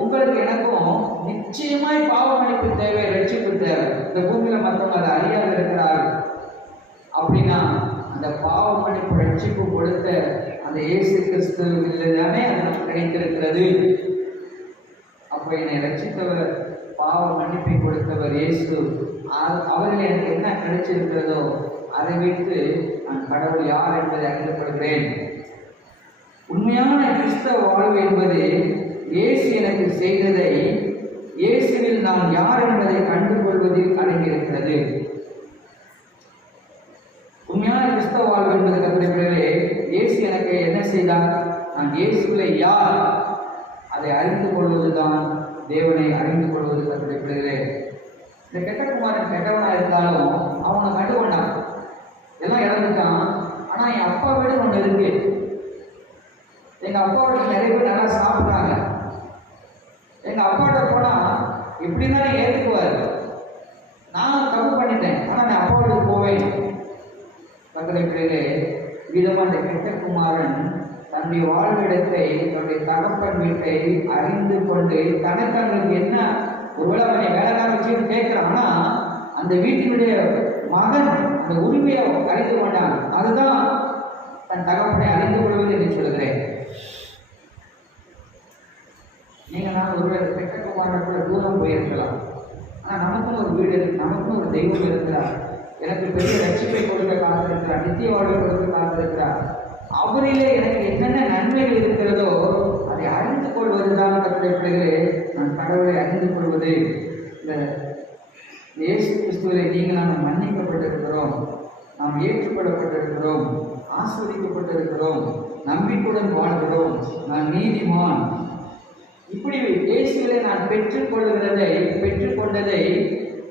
உங்களுக்கு எனக்கும் நிச்சயமாய் பாவ மன்னிப்பு தேவை, ரட்சிப்பு தேவை. இந்த பூமியில மற்றவங்க அதை அறியாது இருக்கிறார்கள். அப்படின்னா அந்த பாவ மன்னிப்பு ரட்சிப்பு கொடுத்த அந்த இயேசு கிறிஸ்துவிலே தானே அது நமக்கு கிடைத்திருக்கிறது. அப்ப என்னை ரட்சித்தவர், பாவ மன்னிப்பை கொடுத்தவர் இயேசு. அவர்கள் எனக்கு என்ன கிடைச்சிருக்கிறதோ அதை வைத்து நான் கடவுள் யார் என்பதை அறிந்து கொள்கிறேன். உண்மையான கிறிஸ்தவ வாழ்வு என்பது இயேசு எனக்கு செய்ததை இயேசுவில் நான் யார் என்பதை கண்டுகொள்வதில் அடங்கியிருக்கிறது. உண்மையான கிறிஸ்தவ வாழ்வு என்பது கருத்துக்களே, இயேசு எனக்கு என்ன செய்தார், நான் இயேசுவை யார் அதை அறிந்து கொள்வதுதான் தேவனை அறிந்து கொள்வது. கர்த்தருடைய பிள்ளைகளே, இந்த கெட்ட குமாரன் கெட்டவனாக இருந்தாலும் அவனை கண்டுகொண்டான், எல்லாம் இறந்துட்டான். ஆனால் என் அப்பா வீடு ஒன்று இருக்கு, எங்கள் அப்பா வீட்டில் நிறைய பேர் நல்லா சாப்பிட்றாங்க, எங்கள் அப்பாட்ட போனால் இப்படி தான் ஏற்றுக்குவார். நான் தப்பு பண்ணிட்டேன், ஆனால் நான் அப்பா வீட்டுக்கு போவேன். கர்த்தருடைய பிள்ளைகளே, விதமாக அந்த கெட்ட குமாரன் தன்னுடைய வாழ்விடத்தை, தன்னுடைய தகப்பன் வீட்டை அறிந்து கொண்டு தனக்கு என்ன ஒருவேளை அவனை வேலைக்கார வச்சு கேட்கிறான், ஆனால் அந்த வீட்டினுடைய மகன் அந்த உரிமையை அறிந்து கொண்டான். அதுதான் தன் தகப்பனை அறிந்து கொள்வது என்று சொல்கிறேன். நீங்கள் நான் ஒருவேளை கெட்ட குமாரன் தூரம் போயிருக்கலாம், ஆனால் நமக்குன்னு ஒரு வீடு இருக்கு, நமக்குன்னு ஒரு தெய்வம் இருக்கிறார், எனக்கு பெரிய ரட்சிப்பை கொடுக்க காத்திருக்கிறார், நித்திய வாழ்வை கொடுக்க காத்திருக்கிறார். அவரிலே எனக்கு என்னென்ன நன்மைகள் இருக்கிறதோ அதை அறிந்து கொள்வதுதான் கர்த்தருடைய பிள்ளைகளே, நான் கடவுளை அறிந்து கொள்வது. இந்த இயேசு கிறிஸ்துவிலே நீங்கள் நாம் மன்னிக்கப்பட்டிருக்கிறோம், நாம் ஏற்றுக்கொள்ளப்பட்டிருக்கிறோம், ஆஸ்வதிக்கப்பட்டிருக்கிறோம், நம்பிக்கையுடன் வாழ்கிறோம், நான் நீதிமான். இப்படி இயேசுவிலே நான் பெற்றுக்கொண்டதை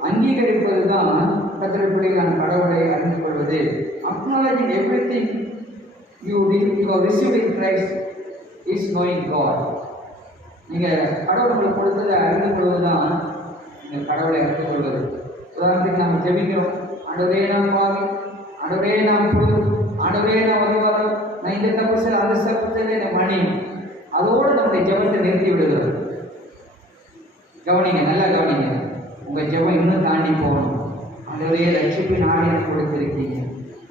அங்கீகரிப்பதுதான் கர்த்தருடைய பிள்ளைகள் நான் கடவுளை அறிந்து கொள்வது. Acknowledging everything you have received in Christ is knowing God. நீங்கள் கடவுள் உங்களுக்கு கொடுத்ததை அறிந்து கொள்வதுதான் நீங்கள் கடவுளை அறிந்து கொள்வது. உதாரணத்துக்கு நாம் ஜெபிக்கிறோம், ஆண்டவரே நாம் பாவி, ஆண்டவரே நாம் புது, ஆண்டவரே நாம் வருவாரம், நான் இந்த தப்பு செய்ய அந்த தப்பு மணி, அதோடு நம்முடைய ஜெபத்தை நிறுத்தி விடுகிறோம். கவனிங்க, நல்லா கவனிங்க, உங்கள் ஜெபம் இன்னும் தாண்டி போகணும். ஆண்டவரே ரட்சிப்பின் ஆணை எனக்கு கொடுத்திருக்கீங்க,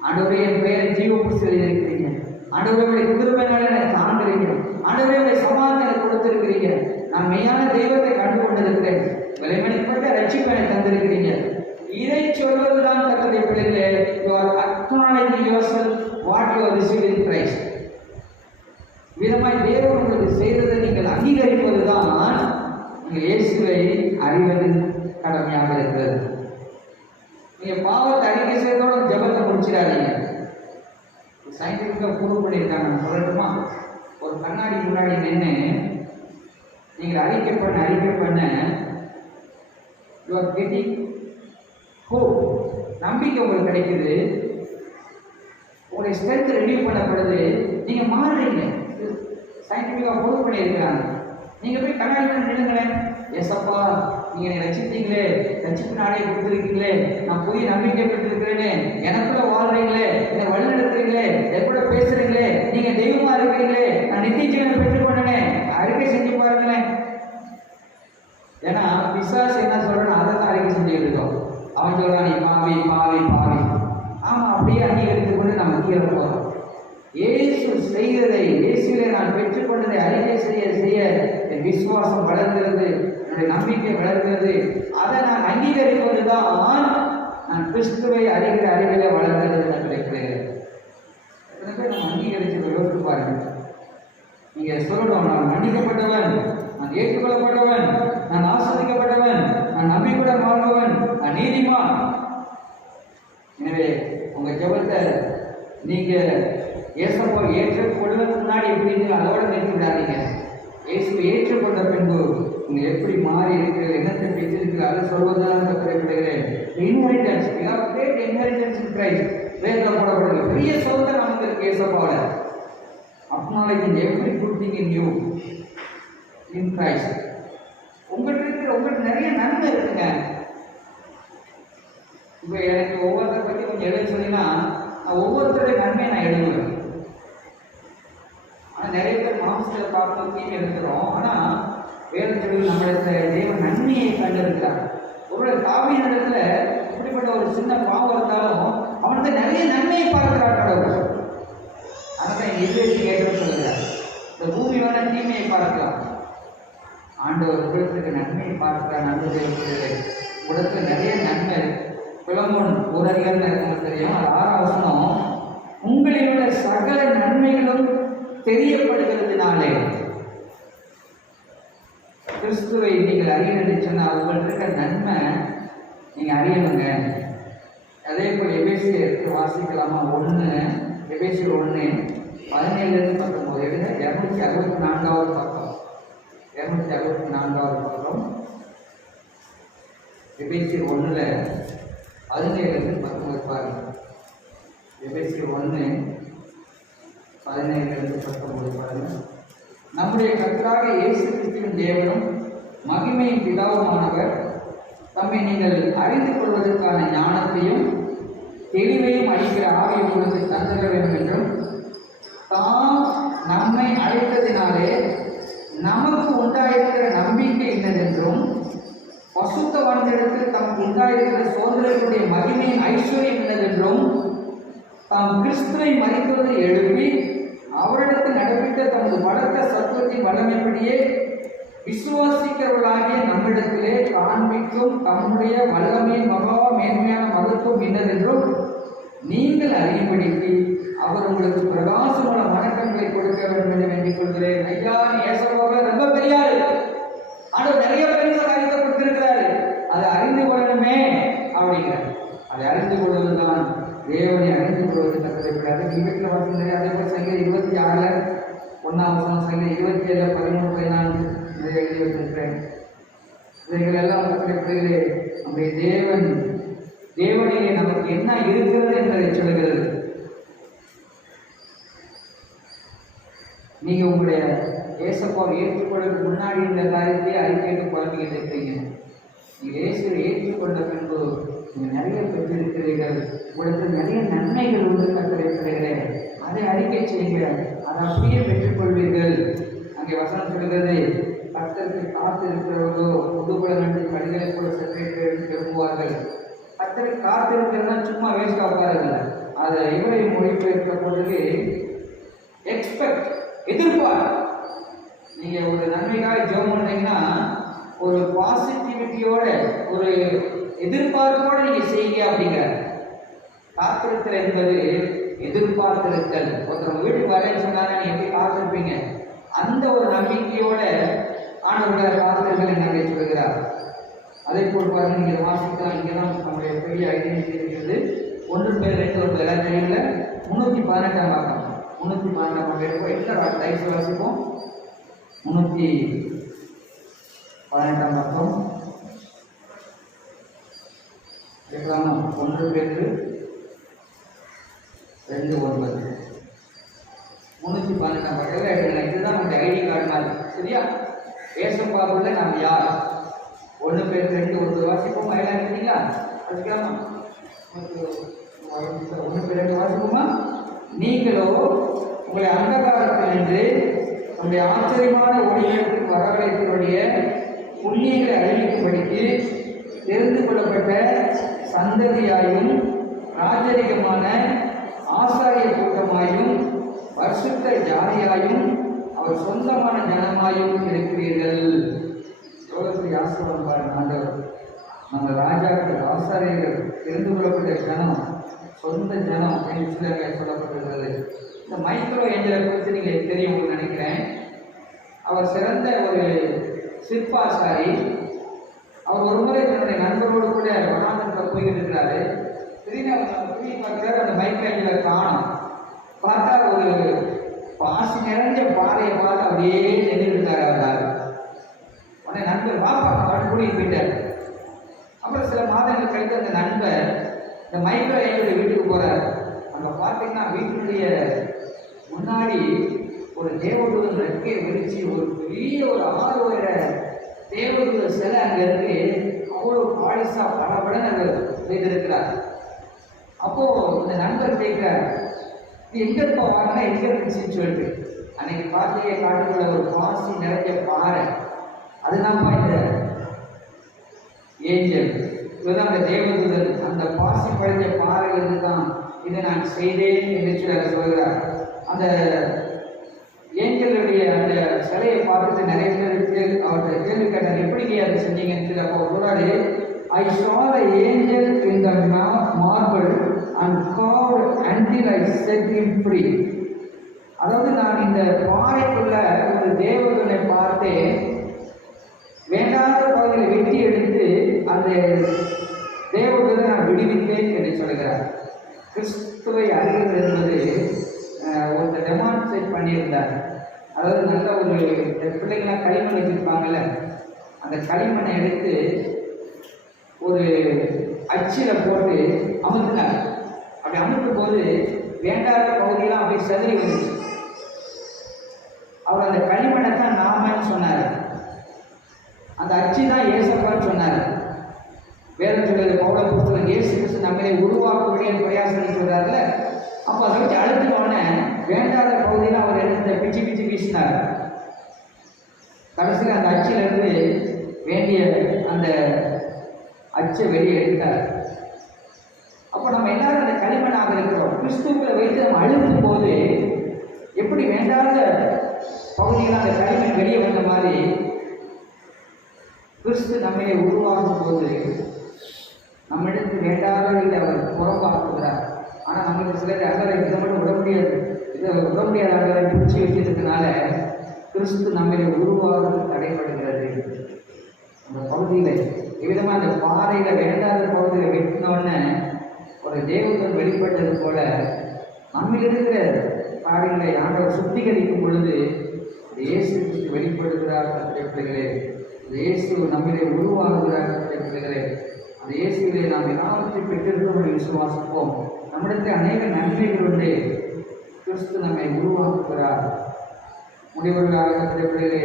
ஆண்டவரே என் பெயரை ஜீவ புஸ்தகத்தில் இருக்கிறீங்க, ஆண்டவருடைய குதிர்மையினால எனக்கு தாண்டுறீங்க, ஆண்டவருடைய சமாதானம் எனக்கு கொடுத்திருக்கிறீங்க, நான் மெய்யான தெய்வத்தை கண்டு கொண்டிருக்கிறேன், விலைமதிப்பட்ட ரட்சிப்பை எனக்கு தந்திருக்கிறீங்க. இதை சொல்வதுதான் கர்த்தருடைய பிள்ளைகளே, you are acknowledging yourself what you have received in Christ. விதமாய் தேவன் உங்களுக்கு செய்ததை நீங்கள் அங்கீகரிப்பதுதான் நீங்கள் இயேசுவை அறிவதின் கடமையாக இருக்கிறது. நீங்கள் பாவத்தை அறிக்கை செய்தோட ஜெபத்தை முடிச்சிடாதீங்க. சயின்டிஃபிக்காக ப்ரூவ் பண்ணியிருக்காங்க, சொல்லட்டுமா? ஒரு கண்ணாடி முன்னாடி நின்று நீங்கள் அறிக்கை பண்ண யூ ஆர் கெட்டிங் ஹோப், நம்பிக்கை உங்களுக்கு கிடைக்குது, உங்களுடைய ஸ்ட்ரென்த் ரெடியூ பண்ணப்படுது, நீங்கள் மாறுறீங்க. சயின்டிஃபிக்காக ப்ரூவ் பண்ணியிருக்கிறாங்க. நீங்கள் போய் கண்ணாடி நின்றுங்களேன், எஸ்அப்பா நீங்கள் என்னை ரசித்தீங்களே, ரசிப்பு நாடே கொடுத்துருக்கீங்களே, நான் புதிய நம்பிக்கை பெற்றிருக்கிறேனே, எனக்குள்ள வாழ்றீங்களே, என்னை வழிநடத்துறீங்களே, என் கூட பேசுறீங்களே, நீங்கள் தெய்வமாக இருக்கிறீங்களே, நான் நித்திய ஜீவனை பெற்றுக்கொண்டனே, அறிக்கை செஞ்சு பாருங்களேன். ஏன்னா பிசாசு என்ன சொல்றேன்னு அதை தான் அறிக்கை செஞ்சுக்கிட்டு இருக்கோம். அவன் சொல்றான், நீ பாவி பாவி பாவி. ஆமாம், அப்படியே அங்கீகரித்து கொண்டு நம்ம கீழே போகிறோம். இயேசு செய்ததை, இயேசுவை நான் பெற்றுக்கொண்டதை அறிக்கை செய்ய செய்ய என் விசுவாசம் வளர்கிறது, என்னுடைய நம்பிக்கை வளர்கிறது. அதை நான் அங்கீகரிப்பதுதான் நான் கிறிஸ்துவை அறிகிற அறிவிலே வளர்கிறது கிடைக்கிறது. எத்தனை பேர் நம்ம அங்கீகரிச்சு யோசித்து பாருங்க. நீங்கள் சொல்லணும், நான் மன்னிக்கப்பட்டவன், நான் ஏற்றுக்கொள்ளப்பட்டவன், நான் ஆஸ்வதிக்கப்பட்டவன், நான் நம்பிக்கையுடன் வாழ்பவன், நான் நீதிமான். எனவே உங்கள் ஜெபத்தை நீங்கள் இயேசுவை ஏற்றுக்கொள்வதற்கு முன்னாடி எப்படி நீங்கள் அதோடு நிறுத்தி விடாதீங்க. இயேசுவை ஏற்றுக்கொண்ட பின்பு நீங்கள் எப்படி மாறி இருக்கிறீர்கள், என்னத்தை பெற்றிருக்கிறீர்கள், அதை சொல்வதுதான் கற்றுக்கிறேன். Inheritance, great inheritance in Christ. வேதத்தில் போடப்படுது பெரிய சொத்தை நமக்கு இருக்கு இயேசுவோட. Acknowledging every good thing in you in Christ. உங்களுக்கு நிறைய நன்மை இருக்குங்க. இப்போ எனக்கு ஒவ்வொருத்தரை பற்றி கொஞ்சம் எழுத சொன்னீங்கன்னா நான் ஒவ்வொருத்தருடைய நன்மையை நான் எழுதுவேன். ஆனால் நிறைய பேர் மாம்சத்தில் பார்த்து தீமை எடுக்கிறோம். ஆனால் வேதத்தில் நம்மளுக்கு தேவன் நன்மையை கண்டிருக்கிறார். ஒருவேளை தாவீது இடத்துல இப்படிப்பட்ட ஒரு சின்ன பாவம் இருந்தாலும் அவனுக்கு நிறைய நன்மையை பார்க்கிறார் கடவுள். அதான் எதிர்த்து கேட்க சொல்லுகிறார். இந்த பூமி வேணா தீமையை பார்க்கலாம், ஆண்டவர் குலத்துக்கு நன்மையை பார்க்கிறார். நன்மை குலத்தில் நிறைய நன்மை. பிளமோன் ஒரு அதிகாரம் தெரியும், அது 6ஆம் வசனம். உங்களில் உள்ள சகல நன்மைகளும் தெரியப்படுகிறதுனாலே கிறிஸ்துவை நீங்கள் அறியணும்னு சொன்னால் உங்களுக்கு இருக்க நன்மை நீங்கள் அறியணுங்க. அதே போல் எபேசியர் வாசிக்கலாமா? எபேசியர் 1:17-19 எடுங்க. 264வது பக்கம். 264வது பக்கம், எபேசியர் 1 17-19 பாருங்க. எபேசியர் 1 17-19 பாருங்க. நம்முடைய கர்த்தராகிய இயேசு கிறிஸ்துவின் தேவனும் மகிமையின் பிதாவுமானவர் தம்மை நீங்கள் அறிந்து கொள்வதற்கான ஞானத்தையும் தெளிவையும் அளிக்கிற ஆவியை உங்களுக்கு தந்திர வேண்டும் என்றும், தாம் நம்மை அழைத்ததினாலே நமக்கு உண்டாயிருக்கிற நம்பிக்கை என்னதென்றும், பசுத்தவான்களிடத்தில் தமக்கு உண்டாயிருக்கிற சோதரர்களுடைய மகிமையின் ஐஸ்வர்யம் என்னதென்றும், தாம் கிறிஸ்துவை மரித்தோரை எழுப்பி அவரிடத்தில் நடைபெற்ற தமது பலத்த சத்துவத்தின் வல்லமைப்படியே விசுவாசிக்கிறவர்களாகிய நம்மிடத்திலே காண்பிக்கும் தம்முடைய வல்லமையின் மகா மேன்மையான மகத்துவம் என்னதென்றும் நீங்கள் அறியும்படிக்கு அவர் உங்களுக்கு பிரகாசமான மனக்கண்களை கொடுக்க வேண்டும் என்று வேண்டிக் கொள்கிறேன். ஐயா, நீ ஏசப்பாவை ரொம்ப பெரியாரு, ஆனால் நிறைய பெரிய காரியத்தை கொடுத்திருக்கிறாரு, அதை அறிந்து கொள்ளணுமே அப்படிங்கிறார். அதை அறிந்து கொள்வதுதான் தேவனை அறிந்து கொள்வது கற்றுக்கிறாரு. வீட்டில் வாசிக்கிறேன். அதே போல் சங்கீதம் 26 1 சங்கீதம் 27 13 14 இதை எழுதி வைத்திருக்கிறேன். இவைகள் எல்லாம் கற்றுக்கிறது. நம்முடைய தேவனிலே நமக்கு என்ன இருக்கிறது என்பதை சொல்கிறது. நீங்க உங்களுடைய ஏசப்பாவை ஏற்றுக்கொள்வதற்கு முன்னாடி இந்த காரியத்தை அறிக்கையிட்டு குழந்தைகிட்டு இருக்கீங்க. நீங்க இயேசுவை ஏற்றுக்கொண்ட பின்பு நீங்க நிறைய பெற்றிருக்கிறீர்கள். உங்களுக்கு நிறைய நன்மைகள் உண்டு கற்றுக்கிறேன். அதை அறிக்கை செய்யுங்க, அதை அப்படியே பெற்றுக்கொள்வீர்கள். அங்கே வசனம் சொல்கிறது, கர்த்தருக்கு காத்து இருக்கிறவர்களோ புதுபலனன்று கடிகளை கூட சற்றே திரும்புவார்கள். கர்த்தருக்கு காத்து இருக்கிறதுனா சும்மா வேஸ்ட் ஆகாதுங்க. அதை இவரை மொழிபெயர்க்க பொழுது எக்ஸ்பெக்ட், எதிர்பார். நீங்க ஒரு நன்மைக்காக ஜெபம் பண்ணீங்கன்னா ஒரு பாசிட்டிவிட்டியோட ஒரு எதிர்பார்ப்போட நீங்க செய்யுங்க அப்படிங்கிற. காத்திருத்தல் என்பது எதிர்பார்த்திருத்தல். ஒருத்தர் வீட்டுக்கு வரேன்னு சொன்னாங்க, நீங்க எப்படி காத்திருப்பீங்க? அந்த ஒரு நம்பிக்கையோட ஆண்டவருடைய காத்திருத்தலை நாங்கள் சொல்கிறார். அதே போல் பாருங்க, நீங்க வாசிக்கலாம். இங்கதான் நம்முடைய பெரிய ஐடென்டிட்டி இருக்கிறது. 1 பேர் 2 ஒரு பேர் தெரியல. 318 பக்கம் 318 பக்கம் எடுப்போம். எல்லா டைப்ஸ் வாசிப்போம். 318 பக்கம் எடுக்கலாமா? 1 பேர் 2 9 318 பக்கம் எடுக்கலாம். இதுதான் நம்முடைய ஐடி கார்டு மாதிரி. சரியா? ஏசப்பாவுள்ள நாம் யார்? 1 பேர் 2 1 வாசிப்போமா? எல்லாம் இருக்கீங்களா? வச்சுக்கலாமா? 1 பேர் 2 வாசிப்போமா? நீங்களோ உங்களை அந்தகாரத்தில் நின்று நம்முடைய ஆச்சரியமான ஒளியிடத்திற்கு வரவழைத்தவருடைய புண்ணியங்களை அறிவிக்கும்படிக்கு தெரிந்து கொள்ளப்பட்ட சந்ததியாயும் ராஜரிகமான ஆசாரிய கூட்டமாயும் பரிசுத்த ஜாதியாயும் அவர் சொந்தமான ஜனமாயும் இருக்கிறீர்கள். எவ்வளவு ஆசீர்வாதம் பாருங்க. ஆண்டவர் நம்ம ராஜாக்கள், ஆசாரியர்கள், தெரிந்து கொள்ளப்பட்ட ஜனம், சொந்த ஜனம் அப்படின்னு சொல்லப்பட்டிருக்கிறது. இந்த மைக்ரோ ஏஞ்சலை குறித்து நீங்கள் தெரியும் நினைக்கிறேன். அவர் சிறந்த ஒரு சிற்பாசாரி. அவர் ஒரு முறை தன்னுடைய நண்பரோடு கூட வனாந்தரத்தில் போய்கிட்டு இருக்கிறாரு. திடீர்னு அவர் திரும்பி பார்க்கிறாரு, அந்த மைக்ரோ ஏஞ்சலை காணும். பார்த்தா ஒரு பாசி நிறைஞ்ச பாறையை பார்த்து அப்படியே நின்றுட்டு இருக்காரு அவரால். உடனே நண்பர் பாப்பா கூட்டிட்டு போயிட்டார். அப்புறம் சில மாதங்கள் கழித்து அந்த நண்பர் இந்த மைக்ரோ ஏஞ்சலுடைய வீட்டுக்கு போறாரு. அங்க பார்த்தீங்கன்னா வீட்டினுடைய முன்னாடி ஒரு தேவதூதன் ரெக்கையை விரிச்சு ஒரு பெரிய ஒரு 6 உயர தேவதூத சிலை அங்க இருக்கு. அவ்வளவு பாலிசா பலபடன்னு அங்க செய்திருக்கிறார். அப்போ இந்த நண்பர் கேட்கிறார், இது எங்க இருப்பா வாங்கினா எங்க இருந்துச்சுன்னு சொல்லிட்டு. அன்னைக்கு பார்த்தீங்க காட்டுக்குள்ள ஒரு பாசி நிறைஞ்ச பாறை, அதுதான்ப்பா இந்த ஏஞ்சல், இதுதான் அந்த தேவதூதன். அந்த பாசி படைஞ்ச பாறையிலிருந்து தான் இதை நான் செய்தேன் என்று சொல்கிறார். அந்த ஏஞ்சலுடைய அந்த சிலையை பார்த்துட்டு நிறைய பேருக்கு அவர்கிட்ட கேள்வி கேட்டார், எப்படிங்க அதை செஞ்சீங்கன்னு சொல்லி. அப்போ சொல்றாரு, I saw the angel in the marble and called until I set him free. அதாவது நான் இந்த பாறைக்குள்ள ஒரு தேவதூதனை பார்த்தேன், வேண்டாத பகுதியை வெட்டி எடுத்து அந்த தேவதூதனை நான் விடுவித்தேன் என்று சொல்கிறார். கிறிஸ்துவை அறிவது என்பது ஒருத்தர் டெமான்ஸ்ட்ரேட் பண்ணியிருந்தார். அதாவது நல்ல ஒரு பிள்ளைங்களாம் களிமண் வச்சுருப்பாங்கல்ல, அந்த களிமண்ணை எடுத்து ஒரு அச்சில் போட்டு அமுத்துனாங்க. அப்படி அமுத்தும் போது வேண்டாத பகுதியெல்லாம் அப்படியே சதுரி வந்துச்சு. அவர் அந்த களிமண்ணை தான் நாமன்னு சொன்னார், அந்த அச்சு தான் ஏசப்பான்னு சொன்னார். வேதம் சொல்றது பவுல புத்தகம் இயேசு கிறிஸ்து நம்மளை உருவாக்க பிரயாசம் சொல்றாருல. அப்போ அதை வச்சு அழுத்தினோடனே வேண்டாத பகுதியில் அவர் எடுத்து பிச்சு பிச்சு வீசினார். கடைசியில் அந்த அச்சிலிருந்து வேண்டிய அந்த அச்சை வெளியே எடுத்தார். அப்போ நம்ம எல்லாரும் அந்த களிமண்ணாக இருக்கிறோம். கிறிஸ்துக்களை வைத்து நம்ம அழுத்தும் போது எப்படி வேண்டாத பகுதியில் அந்த களிமண் வெளியே வந்த மாதிரி கிறிஸ்து நம்மை உருவாகும் போது நம்மிடத்து வேண்டாதவர்களை அவர் புறம்பாக்குகிறார். ஆனால் நம்மளுக்கு சிலர் அகரை இதை மட்டும் விட முடியாது, இதை விட முடியாத அகரை பிடிச்சி வச்சதுனால கிறிஸ்து நம்மை உருவாக தடைபடுகிறது. அந்த பகுதியில் எவ்விதமாக அந்த பாறையில் வேண்டாத பகுதியில் வெட்டினோடனே ஒரு தேவதன் வெளிப்பட்டது போல நம்மில் இருக்கிற காரியங்களை ஆண்டவர் சுத்திகரிக்கும் பொழுது இயேசு கிறிஸ்து வெளிப்படுகிறார். பிள்ளைகளே, இயேசு நம்மிலே உருவாகுகிறார். பிள்ளைகளே, அந்த இயேசுவிலே நாம் எல்லாவற்றை பெற்றிருக்கோம் விசுவாசிப்போம். நம்மிடத்தில் அநேக நன்மைகள் உண்டு. கிறிஸ்து நம்மை உருவாக்குகிறார். முடிவுகளாக பிள்ளைகளே,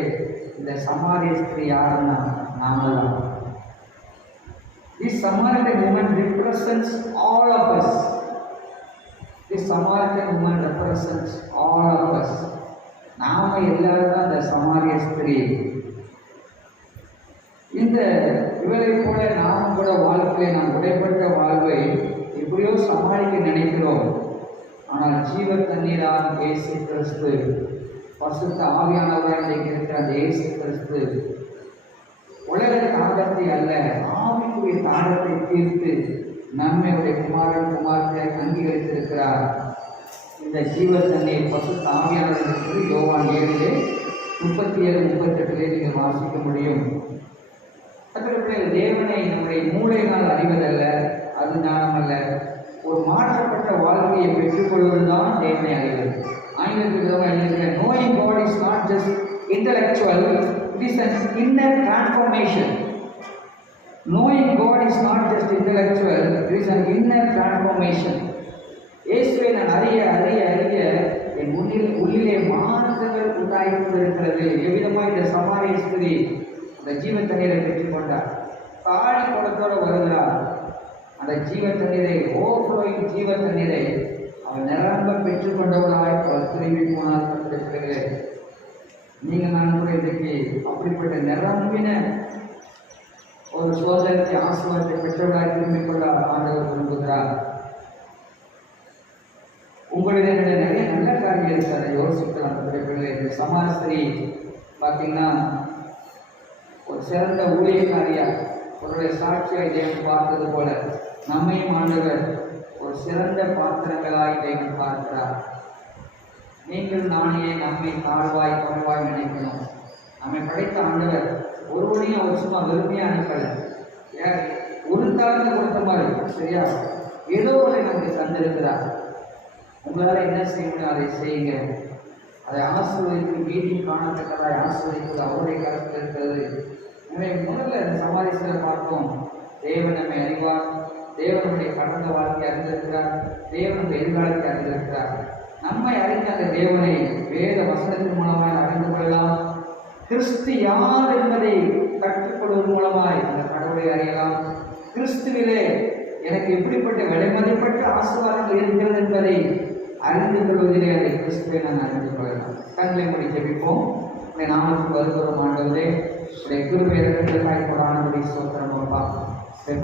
இந்த சமாரிய ஸ்திரீ யாருன்னா நாம தான். This Samaritan woman represents all of us. This Samaritan woman represents all of us. நாம எல்லாரும் தான் இந்த சமாரிய ஸ்திரீ. இந்த இவரை போல நாம் கூட வாழ்க்கையை நாம் உடைப்பட்ட வாழ்வை எப்படியோ சமாளிக்க நினைக்கிறோம். ஆனால் ஜீவ தண்ணீரான இயேசு கிறிஸ்து, பசுத்த ஆவியானவராக இருக்கிற அந்த இயேசு கிறிஸ்து உலக தாகத்தை அல்ல, ஆவிக்குரிய தாகத்தை தீர்த்து நம்முடைய குமாரன் குமாரத்தை அங்கீகரித்திருக்கிறார். இந்த ஜீவ தண்ணீர் பசுத்த ஆவியானவர்கள் யோவான் 7:37-38 நீங்கள் வாசிக்க முடியும். தேவனை நம்முடைய மூளையினால் அறிவதல்ல, அது ஞானம் அல்ல. ஒரு மாற்றப்பட்ட வாழ்க்கையை பெற்றுக்கொள்வதுதான் தேவனை அறிவது. ஆங்கிலத்தில் knowing God is not just intellectual, it is an inner transformation. Knowing God is not just intellectual, it is an inner transformation. இயேசுவை நான் அறிய அறிய அறிய என் உள்ளிலே மாற்றங்கள் உண்டாகி கொண்டிருக்கிறது. எவ்விதமாக இந்த சமாரிய ஸ்திரீ அந்த ஜீவ தண்ணீரை பெற்றுக்கொண்டார். காளி குடத்தோடு வருகிறார். அந்த ஜீவ தண்ணீரை ஓவர்ஃப்ளோயிங் ஜீவ தண்ணீரை அவன் நிரம்ப பெற்றுக்கொண்டவர்களாய் அவர் திரும்பி போனார். நீங்கள் நான் கூட இன்றைக்கு அப்படிப்பட்ட நிரம்பின ஒரு சோதனை ஆசீர்வாதத்தை பெற்றவர்களாய் திரும்பிக் கொள்ள ஆண்டவர் விரும்புகிறார். உங்களுடைய நிறைய நல்ல காரியம் இருக்கு, அதை யோசிக்கலாம். இந்த சமாஸ்திரி பார்த்தீங்கன்னா ஒரு சிறந்த ஊழியக்காரியா அவருடைய சாட்சியை தேவன் பார்த்தது போல நம்மையும் ஆண்டவர் ஒரு சிறந்த பாத்திரங்களாய் தேவன் பார்க்கிறார். நீங்கள் நானே நம்மை தாழ்வாய் குறைவாய் நினைக்கணும். நம்மை படைத்த ஆண்டவர் ஒருவனையும் அவர் சும்மா வெறுமையாக அனுப்பலை. ஒரு தாழ்ந்த கொடுத்த மாதிரி சரியா ஏதோ ஒன்றை நமக்கு தந்திருக்கிறார். உங்களால் என்ன செய்ய முடியும் அதை செய்யுங்க. அதை ஆசீர்வதித்து மீதி காணத்தக்கதாய் ஆசீர்வதிப்பது அவருடைய கருத்தில் இருக்கிறது. முதல்ல இந்த சமாதிகளை பார்த்தோம். தேவன் நம்மை அறிவார், தேவனுடைய கடந்த வாழ்க்கையை அறிந்திருக்கிறார், தேவனுடைய எதிர்காலத்தை அறிந்திருக்கிறார். நம்மை அறிந்த அந்த தேவனை வேத வசனத்தின் மூலமாய் அறிந்து கொள்ளலாம். கிறிஸ்து யார் என்பதை கற்றுக்கொள்வதன் மூலமாய் அந்த கடவுளை அறியலாம். கிறிஸ்துவிலே எனக்கு எப்படிப்பட்ட விலைமதிப்பட்ட ஆசீர்வாதங்கள் இருக்கிறது என்பதை அறிந்து கொள்வதிலே அதை கிறிஸ்துவை நான் அறிந்து கொள்ளலாம். கண்களை மூடி ஜெபிப்போம். உடைய நாமத்துக்கு வருகிறோம் ஆண்டவரே, உடைய கிருபை இறக்கங்களுக்காய் கொடானபடி ஸ்தோத்திரம் அப்பா.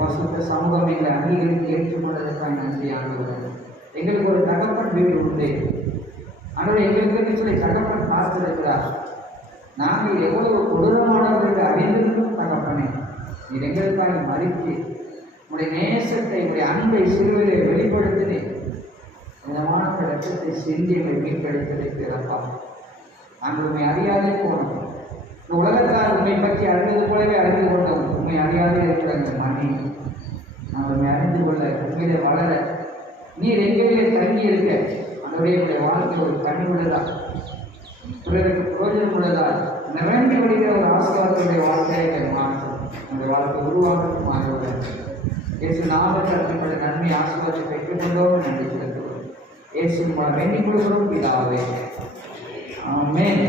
பசுத்த சமூகம் எங்களை அங்கீகரித்து ஏற்றுக்கொண்டதற்காக நன்றி ஆண்டவரே. எங்களுக்கு ஒரு தகப்பன் வீடு உண்டு ஆண்டவரே. எங்களுக்கு சொல்லி தகப்பன் பார்த்திருக்கிறார். நாங்கள் எவ்வளவு கொடூரமானவர்களுக்கு அறிந்திருக்கும் தகப்பனே, நீர் எங்களுக்காக மறித்து உடைய நேசத்தை உடைய அன்பை சிறுவரை வெளிப்படுத்தினேன். விதமான ரத்தத்தை சிந்தி எங்களை மீட்டெடுத்திருக்கிறப்பா. நாங்கள் உண்மை அறியாதே போனோம். இந்த உலகத்தால் உண்மை பற்றி அறிந்தது போலவே அறிந்து கொண்டோம். உண்மை அறியாதே இருக்கிற அந்த மணி நாங்கள் உண்மை அறிந்து கொள்ள உண்மையிலே வளர நீர் எங்களிலே தங்கி இருக்க அதோடைய வாழ்க்கை ஒரு கனிவுள்ளதா பிறருக்கு பிரயோஜனம் உள்ளதால் நிரம்பி வழிகிற ஒரு ஆசீர்வாதத்துடைய வாழ்க்கையை மாற்றும் அந்த வாழ்க்கை உருவாக்கட்டும் ஆண்டவரே. இயேசு நாமத்தில் நன்மை ஆசீர்வாதத்தை பெற்றுக்கொண்டோம் நன்றி செலுத்துவோம். இயேசு வேண்டிக் கொள்கிறோம் பிதாவே. ஆமென்.